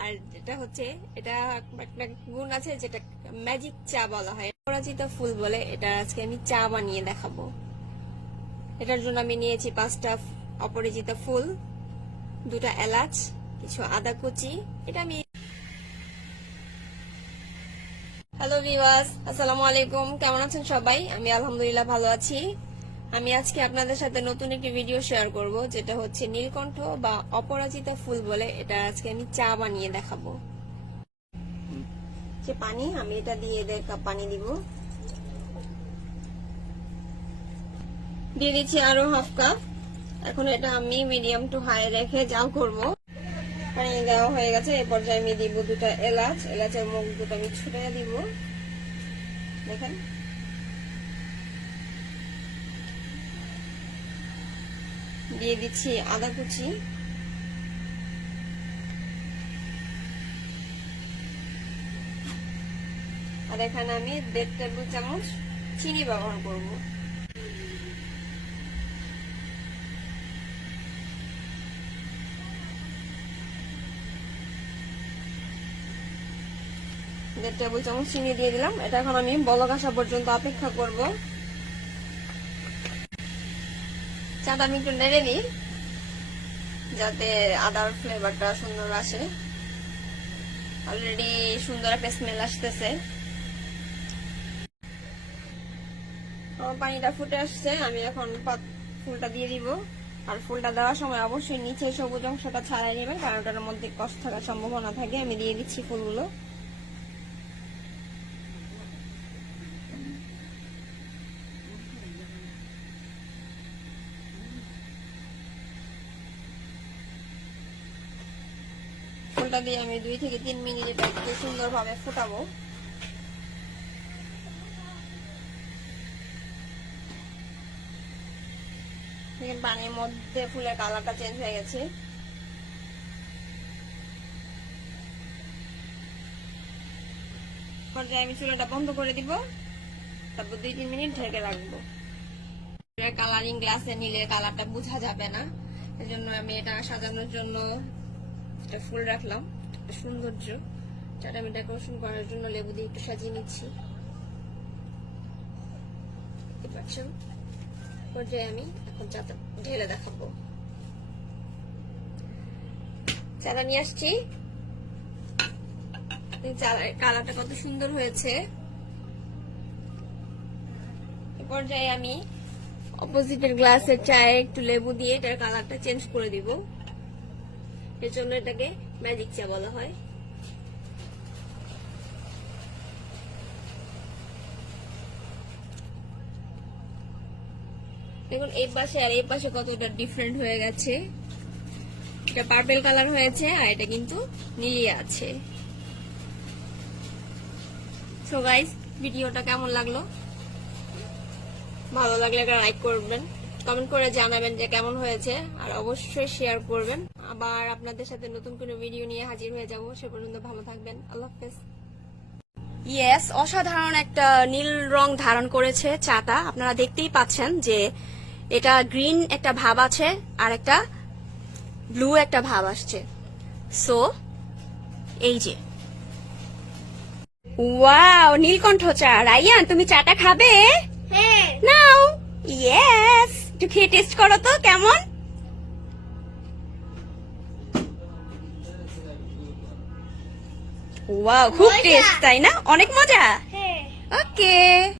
আর যেটা হচ্ছে এটা একটা গুণ আছে যেটা ম্যাজিক চা বলা হয়, অপরাজিত ফুল বলে। এটা আজকে আমি চা বানিয়ে দেখাবো। এটার জন্য আমি নিয়েছি 5টা অপরাজিত ফুল, 2টা এলাচ, কিছু আদা কুচি। এটা আমি হ্যালো ভিউয়ার্স, আসসালামু আলাইকুম। কেমন আছেন সবাই? আমি আলহামদুলিল্লাহ ভালো আছি। আমি আজকে আপনাদের সাথে নতুন একটি ভিডিও শেয়ার করব, যেটা হচ্ছে নীলকণ্ঠ বা অপরাজিতা ফুল বলে। এটা আজকে আমি চা বানিয়ে দেখাবো। যে পানি, আমি এটা দিয়ে 1.5 কাপ পানি দিব। দিয়ে দিচ্ছি আরো 1/2 কাপ। এখন এটা আমি মিডিয়াম টু হাই রেখে জাল করব। পানি দেওয়া হয়ে গেছে। এই পর্যায়ে আমি দিব 2টা এলাচ। এলাচের মুখ দুটো আমি ছুটিয়ে দিব। দেখেন, দিয়ে দিচ্ছি আদা কুচি, আর এখানে আমি 1.5 টেবিল চামচ চিনি ব্যবহার করব। দেড় টেবিল চামচ চিনি দিয়ে দিলাম। এটা এখন আমি বলক আসা পর্যন্ত অপেক্ষা করব। চাটা আমি একটু নেড়ে নিই যাতে আদার ফ্লেভারটা সুন্দর আসে। অলরেডি সুন্দর একটা স্মেল আসতেছে। আমার পানিটা ফুটে আসছে। আমি এখন ফুলটা দিয়ে দিব। আর ফুলটা দেওয়ার সময় অবশ্যই নিচে সবুজ অংশটা ছাড়াই নেবেন, কারণ ওটার মধ্যে কষ্ট থাকার সম্ভাবনা থাকে। আমি দিয়ে দিচ্ছি ফুলগুলো। ফুলটা দিয়ে আমি 2 থেকে 3 মিনিট এটাকে সুন্দরভাবে ফুটাবো। পানির মধ্যে ফুলের কালারটা চেঞ্জ হয়ে গেছে। পর্যায়ে আমি চুলাটা বন্ধ করে দিব। তারপর 2-3 মিনিট ঢেকে রাখবো। কালারিং গ্লাসে নিলে কালারটা বোঝা যাবে না, এজন্য আমি এটা সাজানোর জন্য একটা ফুল রাখলাম। একটা সৌন্দর্য, যেটা আমি ডেকোরেশন করার জন্য লেবু দিয়ে একটু সাজিয়ে নিচ্ছি। পর্যায়ে আমি এখন চাটা ঢেলে দেখাবো। চাটা নিয়ে আসছি। কালারটা কত সুন্দর হয়েছে। এ পর্যায়ে আমি অপোজিটের গ্লাসের চায়ে একটু লেবু দিয়ে এটার কালারটা চেঞ্জ করে দিব। এর জন্য এটাকে ম্যাজিক চা বলা হয়। দেখুন এই পাশে আর এই পাশে কতটা ডিফারেন্ট হয়ে গেছে। এটা পার্পল কালার হয়েছে আর এটা কিন্তু নীল আছে। সো গাইস, ভিডিওটা কেমন লাগলো? ভালো লাগলে একটা লাইক করবেন, কমেন্ট করে জানাবেন যে কেমন হয়েছে, আর অবশ্যই শেয়ার করবেন। আবার আপনাদের সাথে নতুন কোনো ভিডিও নিয়ে হাজির হয়ে যাব। সে পর্যন্ত ভালো থাকবেন। আল্লাহ হাফেজ। ইয়েস, অসাধারণ একটা নীল রং ধারণ করেছে চাটা। আপনারা দেখতেই পাচ্ছেন যে এটা গ্রিন একটা ভাব আছে আর একটা ব্লু একটা ভাব আসছে। সো এই যে ওয়াও, নীলকণ্ঠ চা। রাইয়ান, তুমি চাটা খাবে? হ্যাঁ, নাও। ইয়েস, একটু খেয়ে টেস্ট করো তো কেমন। ওয়াও, খুব টেস্ট, তাই না? অনেক মজা। ওকে।